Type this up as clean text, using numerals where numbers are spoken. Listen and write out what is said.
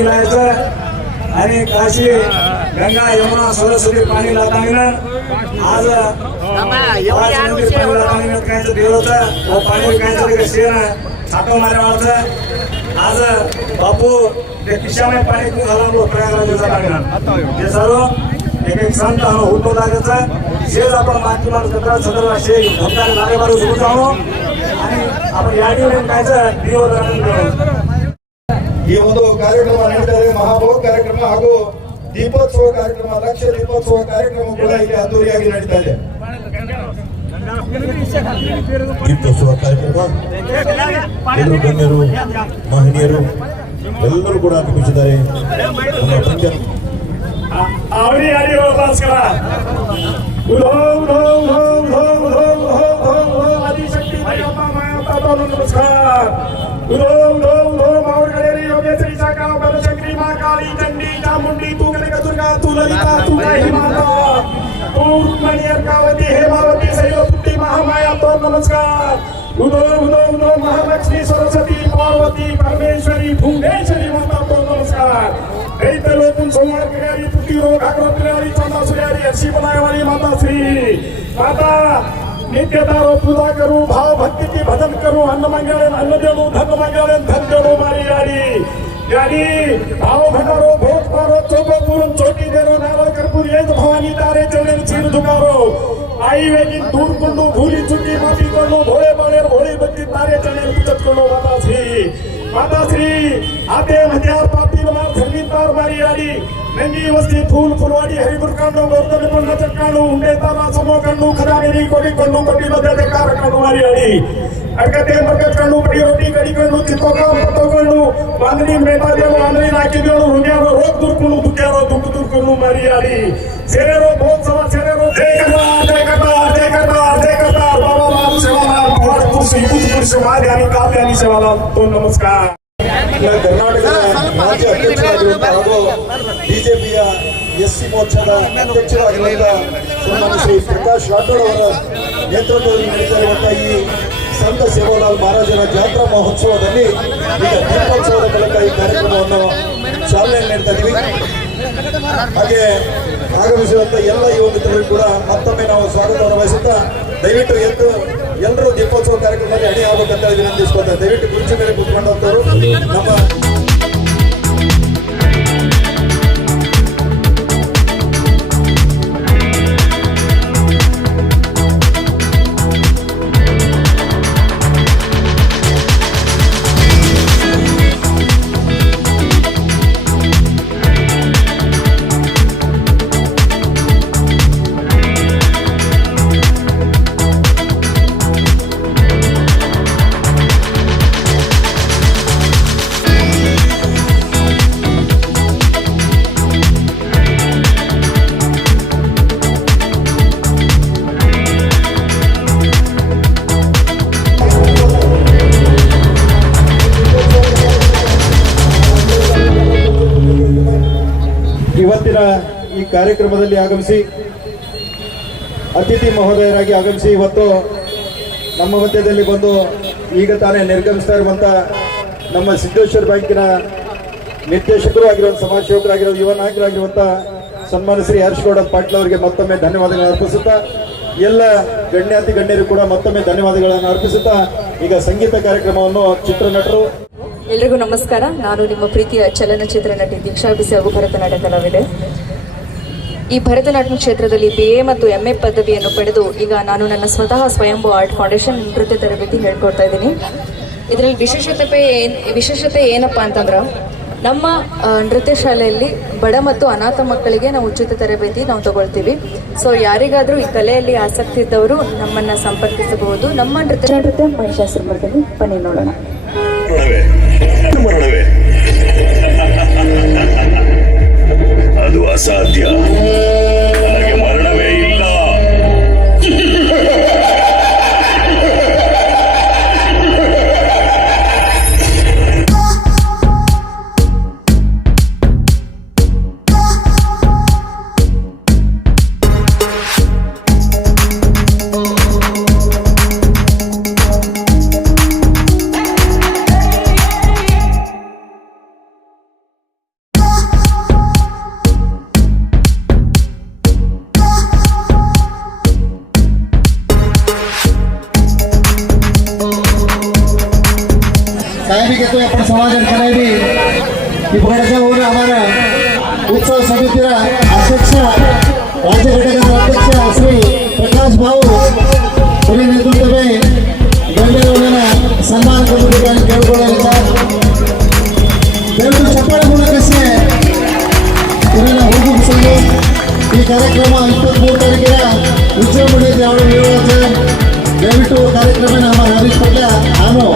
पाणी लावायचं आणि काशी गंगा यमुना सरस्वती पाणी लावताना आज कायचं देव होतं पाणी कायचं शेण छाटो मारवायचं आज बापू ते किशामध्ये पाणी खूप झालं प्रयागराजाचा लागणार हे सर्व एक एक संत होतो लागायचं शेज आपण मागची माणूस कचरा सदर शेज भक्ताने लागे मारू सुरू जाऊ आणि आपण याडी कायचं देव करू ಈ ಒಂದು ಕಾರ್ಯಕ್ರಮ ನಡೀತಾ ಇದೆ. ಮಹಾಭೋಗ ಕಾರ್ಯಕ್ರಮ ಹಾಗೂ ದೀಪೋತ್ಸವ ಕಾರ್ಯಕ್ರಮ, ಲಕ್ಷ ದೀಪೋತ್ಸವ ಕಾರ್ಯಕ್ರಮ ಕೂಡ ಇಲ್ಲಿ ಅದ್ದೂರಿಯಾಗಿ ನಡೀತಾ ಇದೆ. ದೀಪೋತ್ಸವ ಕಾರ್ಯಕ್ರಮ ಎಲ್ಲರೂ ಗಣ್ಯರು ಮಹನೀಯರು ಎಲ್ಲರೂ ಕೂಡ ಆಗಮಿಸಿದ್ದಾರೆ. नमस्कार योगेश्वरी शाखा बलशंकरी माँ काली चंडी चामुंडी तू कनक दुर्गा तू ललिता तू ही माता तू रुक्मणी अर्कावती हेमावती शैलपुत्री महामाया तो नमस्कार उदो उदो उदो महालक्ष्मी सरस्वती पार्वती परमेश्वरी भुवनेश्वरी माता तो नमस्कार रैत लोकून संवार करणारी पुत्री रोग आग्रह करणारी चंदा सूर्यारी अशी बनायवाली माता श्री माता नित्यदारो पूजा करू भाव भक्ती की भजन करू अन्न मांगाळे अन्न देणू धन मांगाळे धन देणू मारी यारी यारी भाव भंडारो भोग पारो चोको पुरून चोटी देरो नारळ कर्पूर येत भवानी तारे चरणे चीर दुकारो आई वेगी दूर ಕೊಂಡು भूली चुकी माफी ಕೊಂಡು भोळे बाळेर भोळी बत्ती तारे चरणे पूजत ಕೊಂಡು माताश्री आते हत्यार पापी मार धर्मी तार मारी यारी नंगी वस्ती फूल फुलवाडी हरिपुर कांडो गोर्धन पंड चक्कांडो उंडे तारा समो कंडू खदानेरी कोडी कंडू कोडी मध्ये कार कंडू मारी यारी अडकते मरकत कंडू पडी रोटी कडी कंडू चित्तोका पत्तो कंडू वांदनी मेटा देव वांदनी नाकी देव रुंग्यावर रोग दूर कंडू दुख्यावर दुख दूर कंडू मारी यारी सेरेरो बहुत सवा सेरेरो जय करता बाबा माम सेवालाल पवार कुर्सी कुर्सी माध्यानी काव्यानी सेवालाल तो नमस्कार ಕರ್ನಾಟಕದ ರಾಜ್ಯ ಅಧ್ಯಕ್ಷರಾಗಿರುವಂತಹ ಹಾಗೂ ಬಿಜೆಪಿಯ ಎಸ್ಸಿ ಮೋರ್ಚಾದ ಅಧ್ಯಕ್ಷರಾಗಿರುವಂತಹ ಸನ್ಮಾನ್ಯ ಶ್ರೀ ಪ್ರಕಾಶ್ ರಾಠೋಡ್ ಅವರ ನೇತೃತ್ವದಲ್ಲಿ ನಡೀತಾ ಇರುವಂತಹ ಈ ಸಂತ ಸೇವಾಲಾಲ್ ಮಹಾರಾಜರ ಜಾತ್ರಾ ಮಹೋತ್ಸವದಲ್ಲಿ ಈಗ ದೀಪೋತ್ಸವದ ಮೂಲಕ ಈ ಕಾರ್ಯಕ್ರಮವನ್ನು ಚಾಲನೆ ನೀಡ್ತಾ ಇದ್ದೀವಿ. ಹಾಗೆ ಆಗಮಿಸಿರುವಂತ ಎಲ್ಲ ಯುವ ಮಿತ್ರರು ಕೂಡ ಮತ್ತೊಮ್ಮೆ ನಾವು ಸ್ವಾಗತವನ್ನು ವಹಿಸುತ್ತಾ ದಯವಿಟ್ಟು ಎಲ್ಲರೂ ದೀಪೋತ್ಸವ ಕಾರ್ಯಕ್ರಮದಲ್ಲಿ ಅಣಿ ಆಗಬೇಕಂತ ವಿನಂತಿಸ್ಕೊತಾರೆ. ದಯವಿಟ್ಟು ಕುರ್ಚಿ ಮೇಲೆ ಕೂತ್ಕೊಂಡಂತವರು ನಮ್ಮ ಇವತ್ತಿನ ಈ ಕಾರ್ಯಕ್ರಮದಲ್ಲಿ ಆಗಮಿಸಿ ಅತಿಥಿ ಮಹೋದಯರಾಗಿ ಆಗಮಿಸಿ ಇವತ್ತು ನಮ್ಮ ಮಧ್ಯದಲ್ಲಿ ಬಂದು ಈಗ ತಾನೇ ನಿರ್ಗಮಿಸ್ತಾ ಇರುವಂತ ನಮ್ಮ ಸಿದ್ದೇಶ್ವರ ಬ್ಯಾಂಕಿನ ನಿರ್ದೇಶಕರು ಆಗಿರುವ ಸಮಾಜ ಸೇವಕರಾಗಿರುವ ಯುವ ನಾಯಕರಾಗಿರುವಂತ ಸನ್ಮಾನ್ಯ ಶ್ರೀ ಹರ್ಷಗೌಡ ಪಾಟೀಲ್ ಅವರಿಗೆ ಮತ್ತೊಮ್ಮೆ ಧನ್ಯವಾದಗಳನ್ನು ಅರ್ಪಿಸುತ್ತಾ ಎಲ್ಲ ಗಣ್ಯಾತಿ ಗಣ್ಯರು ಕೂಡ ಮತ್ತೊಮ್ಮೆ ಧನ್ಯವಾದಗಳನ್ನು ಅರ್ಪಿಸುತ್ತಾ ಈಗ ಸಂಗೀತ ಕಾರ್ಯಕ್ರಮವನ್ನು ಚಿತ್ರನಟರು. ಎಲ್ರಿಗೂ ನಮಸ್ಕಾರ. ನಾನು ನಿಮ್ಮ ಪ್ರೀತಿಯ ಚಲನಚಿತ್ರ ನಟಿ ದೀಕ್ಷಾ ಬಿಸಿ ಹಾಗೂ ಭರತನಾಟ್ಯ ಕಲಾವಿದೆ. ಈ ಭರತನಾಟ್ಯ ಕ್ಷೇತ್ರದಲ್ಲಿ BA ಮತ್ತು MA ಪದವಿಯನ್ನು ಪಡೆದು ಈಗ ನಾನು ನನ್ನ ಸ್ವತಃ ಸ್ವಯಂಭೂ ಆರ್ಟ್ ಫೌಂಡೇಶನ್ ನೃತ್ಯ ತರಬೇತಿ ಹೇಳ್ಕೊಡ್ತಾ ಇದ್ದೀನಿ. ಇದರಲ್ಲಿ ವಿಶೇಷತೆ ಏನಪ್ಪಾ ಅಂತಂದ್ರೆ ನಮ್ಮ ನೃತ್ಯ ಶಾಲೆಯಲ್ಲಿ ಬಡ ಮತ್ತು ಅನಾಥ ಮಕ್ಕಳಿಗೆ ನಾವು ಉಚಿತ ತರಬೇತಿ ನಾವು ತಗೊಳ್ತೀವಿ. ಸೊ ಯಾರಿಗಾದರೂ ಈ ಕಲೆಯಲ್ಲಿ ಆಸಕ್ತಿ ಇದ್ದವರು ನಮ್ಮನ್ನು ಸಂಪರ್ಕಿಸಬಹುದು. ನಮ್ಮ ನೃತ್ಯ ಮಹಿಷಾಸುರಮರ್ದಿನಿ ಬನ್ನಿ ನೋಡೋಣ. ಅದು ಅಸಾಧ್ಯ. के तो अपन समाधान करावी और हमारा उत्सव समिति अध्यक्ष राज्य घटक अध्यक्ष श्री प्रकाश भाऊ उनके नेतृत्व में गण्य सम्मान चप्पल ಮೂಲಕ ಹುಡುಗಿಸಲು ಈ ಕಾರ್ಯಕ್ರಮ 23 ತಾರೀಕಿನ ವಿಜೃಂಭಣೆಯಿಂದ ದಯವಿಟ್ಟು ಕಾರ್ಯಕ್ರಮ ನಮ್ಮ ಹರೀಶ್ ಪಟ್ಲ ನಾನು